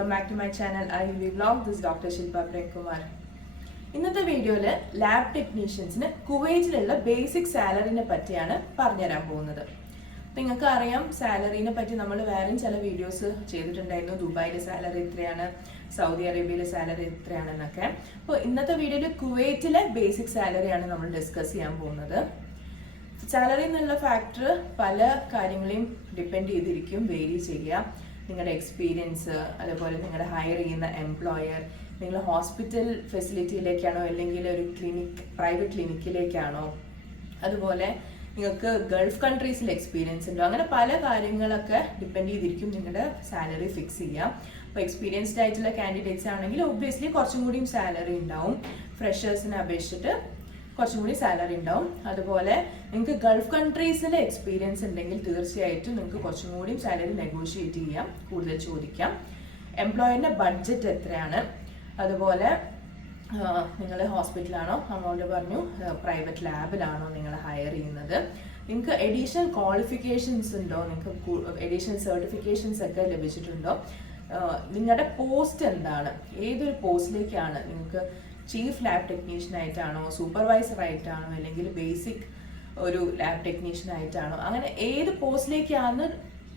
Welcome back to my channel I V vlog. This doctor Shilpa Premkumar. ഇന്നത്തെ വീഡിയോയിൽ lab ടെക്നീഷ്യൻസിന് കുവൈറ്റിലുള്ള basic സാലറിനെ പറ്റിയാണ് പറഞ്ഞുതരാൻ പോകുന്നത്. നിങ്ങൾക്ക് അറിയാം, സാലറിനെ പറ്റി നമ്മൾ വേറെയും ചില വീഡിയോസ് ചെയ്തിട്ടുണ്ടായിരുന്നു. ദുബായിലെ സാലറി എത്രയാണ്, സൗദി അറേബ്യയിലെ സാലറി എത്രയാണെന്നൊക്കെ. അപ്പോൾ ഇന്നത്തെ വീഡിയോയിൽ കുവൈറ്റിലെ ബേസിക് സാലറിയാണ് നമ്മൾ ഡിസ്കസ് ചെയ്യാൻ പോകുന്നത്. സാലറി എന്നുള്ള ഫാക്ടർ പല കാര്യങ്ങളെയും ഡിപ്പെൻഡ് ചെയ്തിരിക്കും, വേരി ചെയ്യുക. നിങ്ങളുടെ എക്സ്പീരിയൻസ്, അതുപോലെ നിങ്ങളുടെ ഹയർ ചെയ്യുന്ന എംപ്ലോയർ, നിങ്ങൾ ഹോസ്പിറ്റൽ ഫെസിലിറ്റിയിലേക്കാണോ അല്ലെങ്കിൽ ഒരു പ്രൈവറ്റ് ക്ലിനിക്കിലേക്കാണോ, അതുപോലെ നിങ്ങൾക്ക് ഗൾഫ് കൺട്രീസിൽ എക്സ്പീരിയൻസ് ഉണ്ടോ, അങ്ങനെ പല കാര്യങ്ങളൊക്കെ ഡിപ്പെൻഡ് ചെയ്തിരിക്കും നിങ്ങളുടെ സാലറി ഫിക്സ് ചെയ്യാം. അപ്പോൾ എക്സ്പീരിയൻസ്ഡ് ആയിട്ടുള്ള കാൻഡിഡേറ്റ്സ് ആണെങ്കിൽ ഒബ്വിയസ്ലി കുറച്ചും കൂടിയും സാലറി ഉണ്ടാവും. ഫ്രഷേഴ്സിനെ അപേക്ഷിച്ചിട്ട് കുറച്ചും കൂടി സാലറി ഉണ്ടാവും. അതുപോലെ നിങ്ങൾക്ക് ഗൾഫ് കൺട്രീസിലെ എക്സ്പീരിയൻസ് ഉണ്ടെങ്കിൽ തീർച്ചയായിട്ടും നിങ്ങൾക്ക് കുറച്ചും കൂടിയും സാലറി നെഗോഷിയേറ്റ് ചെയ്യാം, കൂടുതൽ ചോദിക്കാം. എംപ്ലോയറിൻ്റെ ബഡ്ജറ്റ് എത്രയാണ്, അതുപോലെ നിങ്ങൾ ഹോസ്പിറ്റലാണോ, നമ്മളോട് പറഞ്ഞു പ്രൈവറ്റ് ലാബിലാണോ നിങ്ങൾ ഹയർ ചെയ്യുന്നത്, നിങ്ങൾക്ക് എഡീഷണൽ ക്വാളിഫിക്കേഷൻസ് ഉണ്ടോ, നിങ്ങൾക്ക് എഡീഷണൽ സർട്ടിഫിക്കേഷൻസ് ഒക്കെ ലഭിച്ചിട്ടുണ്ടോ, നിങ്ങളുടെ പോസ്റ്റ് എന്താണ്, ഏതൊരു പോസ്റ്റിലേക്കാണ്, നിങ്ങൾക്ക് ചീഫ് ലാബ് ടെക്നീഷ്യൻ ആയിട്ടാണോ, സൂപ്പർവൈസർ ആയിട്ടാണോ, അല്ലെങ്കിൽ ബേസിക് ഒരു ലാബ് ടെക്നീഷ്യൻ ആയിട്ടാണോ, അങ്ങനെ ഏത് പോസ്റ്റിലേക്കാണ്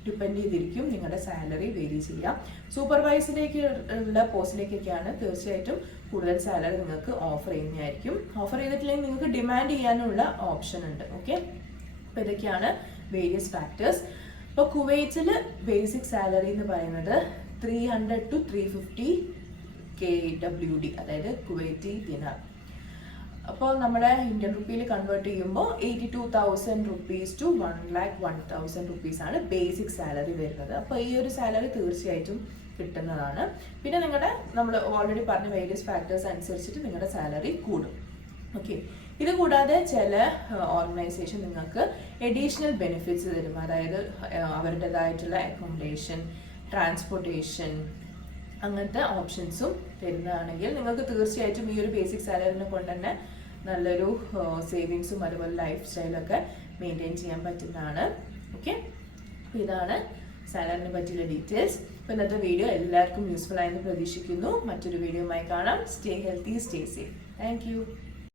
ഡിപ്പെൻഡ് ചെയ്തിരിക്കും നിങ്ങളുടെ സാലറി വേരി ചെയ്യാം. സൂപ്പർവൈസറിലേക്ക് ഉള്ള പോസ്റ്റിലേക്കൊക്കെയാണ് തീർച്ചയായിട്ടും കൂടുതൽ സാലറി നിങ്ങൾക്ക് ഓഫർ ചെയ്യുന്നതായിരിക്കും. ഓഫർ ചെയ്തിട്ടില്ലെങ്കിൽ നിങ്ങൾക്ക് ഡിമാൻഡ് ചെയ്യാനുള്ള ഓപ്ഷൻ ഉണ്ട്. ഓക്കെ, അപ്പോൾ ഇതൊക്കെയാണ് വേരിയസ് ഫാക്ടേഴ്സ്. ഇപ്പോൾ കുവൈറ്റിൽ ബേസിക് സാലറി എന്ന് പറയുന്നത് 300 to 350 KWD, അതായത് കുവൈറ്റി ദിനാർ. അപ്പോൾ നമ്മുടെ ഇന്ത്യൻ റുപ്പിയിൽ കൺവേർട്ട് ചെയ്യുമ്പോൾ 82,000 rupees to 1,01,000 rupees ആണ് ബേസിക് സാലറി വരുന്നത്. അപ്പോൾ ഈ ഒരു സാലറി തീർച്ചയായിട്ടും കിട്ടുന്നതാണ്. പിന്നെ നമ്മൾ ഓൾറെഡി പറഞ്ഞ വേരിയസ് ഫാക്ടേഴ്സ് അനുസരിച്ചിട്ട് നിങ്ങളുടെ സാലറി കൂടും. ഓക്കെ, ഇത് കൂടാതെ ചില ഓർഗനൈസേഷൻ നിങ്ങൾക്ക് എഡീഷണൽ ബെനിഫിറ്റ്സ് തരും. അതായത് അവരുടേതായിട്ടുള്ള അക്കോമഡേഷൻ, ട്രാൻസ്പോർട്ടേഷൻ, അങ്ങനത്തെ ഓപ്ഷൻസും തരുന്നതാണെങ്കിൽ നിങ്ങൾക്ക് തീർച്ചയായിട്ടും ഈ ഒരു ബേസിക് സാലറിനെ കൊണ്ട് തന്നെ നല്ലൊരു സേവിങ്സും അതുപോലെ ലൈഫ് സ്റ്റൈലൊക്കെ മെയിൻറ്റെയിൻ ചെയ്യാൻ പറ്റുന്നതാണ്. ഓക്കെ, അപ്പോൾ ഇതാണ് സാലറിനെ പറ്റിയുള്ള ഡീറ്റെയിൽസ്. അപ്പോൾ ഇന്നത്തെ വീഡിയോ എല്ലാവർക്കും യൂസ്ഫുൾ ആയെന്ന് പ്രതീക്ഷിക്കുന്നു. മറ്റൊരു വീഡിയോയുമായി കാണാം. Stay healthy, stay safe. Thank you.